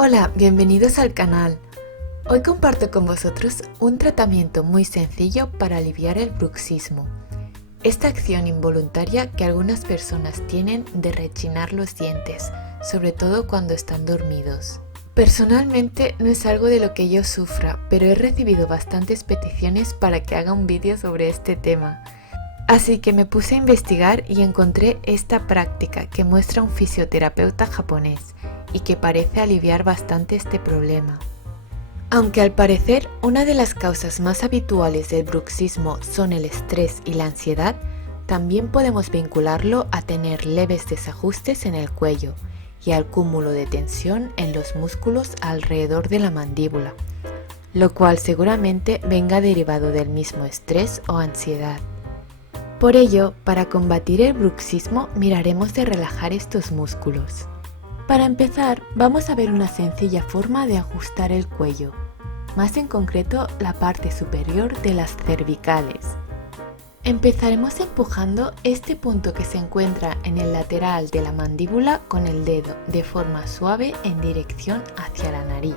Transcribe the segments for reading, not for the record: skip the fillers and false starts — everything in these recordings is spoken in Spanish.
Hola, bienvenidos al canal. Hoy comparto con vosotros un tratamiento muy sencillo para aliviar el bruxismo. Esta acción involuntaria que algunas personas tienen de rechinar los dientes, sobre todo cuando están dormidos. Personalmente no es algo de lo que yo sufra, pero he recibido bastantes peticiones para que haga un vídeo sobre este tema. Así que me puse a investigar y encontré esta práctica que muestra un fisioterapeuta japonés y que parece aliviar bastante este problema. Aunque al parecer una de las causas más habituales del bruxismo son el estrés y la ansiedad, también podemos vincularlo a tener leves desajustes en el cuello y al cúmulo de tensión en los músculos alrededor de la mandíbula, lo cual seguramente venga derivado del mismo estrés o ansiedad. Por ello, para combatir el bruxismo miraremos de relajar estos músculos. Para empezar, vamos a ver una sencilla forma de ajustar el cuello, más en concreto la parte superior de las cervicales. Empezaremos empujando este punto que se encuentra en el lateral de la mandíbula con el dedo de forma suave en dirección hacia la nariz.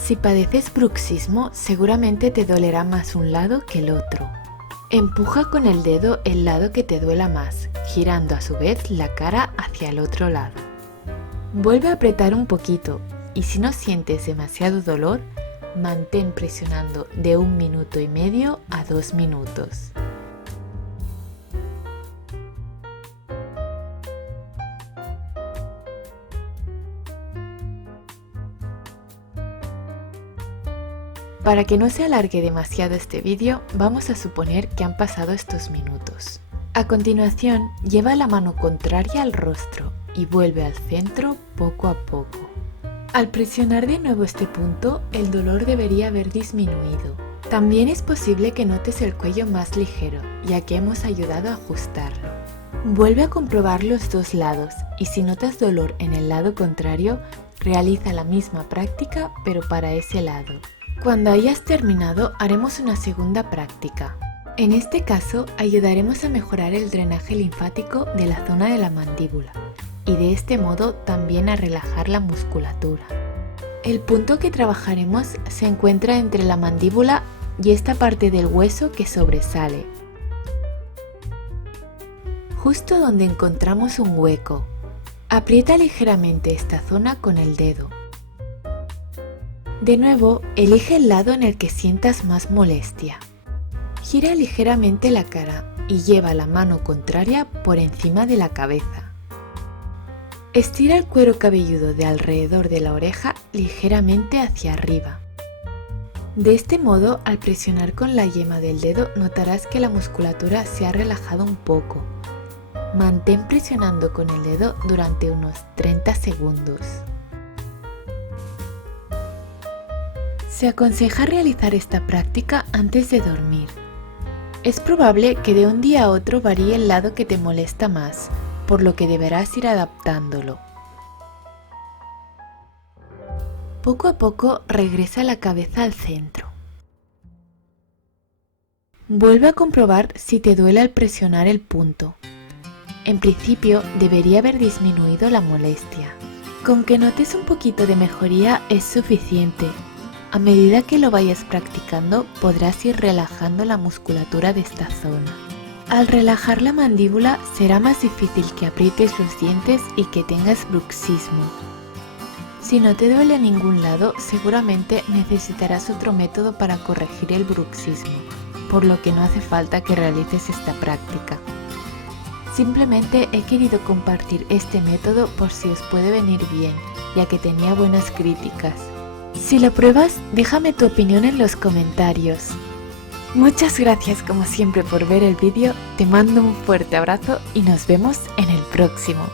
Si padeces bruxismo, seguramente te dolerá más un lado que el otro. Empuja con el dedo el lado que te duela más, girando a su vez la cara hacia el otro lado. Vuelve a apretar un poquito y si no sientes demasiado dolor, mantén presionando de 1,5 minutos a 2 minutos. Para que no se alargue demasiado este vídeo, vamos a suponer que han pasado estos minutos. A continuación, lleva la mano contraria al rostro y vuelve al centro poco a poco. Al presionar de nuevo este punto, el dolor debería haber disminuido. También es posible que notes el cuello más ligero, ya que hemos ayudado a ajustarlo. Vuelve a comprobar los dos lados y si notas dolor en el lado contrario, realiza la misma práctica pero para ese lado. Cuando hayas terminado, haremos una segunda práctica. En este caso, ayudaremos a mejorar el drenaje linfático de la zona de la mandíbula y de este modo también a relajar la musculatura. El punto que trabajaremos se encuentra entre la mandíbula y esta parte del hueso que sobresale, justo donde encontramos un hueco. Aprieta ligeramente esta zona con el dedo. De nuevo, elige el lado en el que sientas más molestia. Gira ligeramente la cara y lleva la mano contraria por encima de la cabeza. Estira el cuero cabelludo de alrededor de la oreja ligeramente hacia arriba. De este modo, al presionar con la yema del dedo, notarás que la musculatura se ha relajado un poco. Mantén presionando con el dedo durante unos 30 segundos. Se aconseja realizar esta práctica antes de dormir. Es probable que de un día a otro varíe el lado que te molesta más, por lo que deberás ir adaptándolo. Poco a poco regresa la cabeza al centro. Vuelve a comprobar si te duele al presionar el punto. En principio debería haber disminuido la molestia. Con que notes un poquito de mejoría es suficiente. A medida que lo vayas practicando, podrás ir relajando la musculatura de esta zona. Al relajar la mandíbula, será más difícil que aprietes los dientes y que tengas bruxismo. Si no te duele a ningún lado, seguramente necesitarás otro método para corregir el bruxismo, por lo que no hace falta que realices esta práctica. Simplemente he querido compartir este método por si os puede venir bien, ya que tenía buenas críticas. Si lo pruebas, déjame tu opinión en los comentarios. Muchas gracias como siempre por ver el vídeo, te mando un fuerte abrazo y nos vemos en el próximo.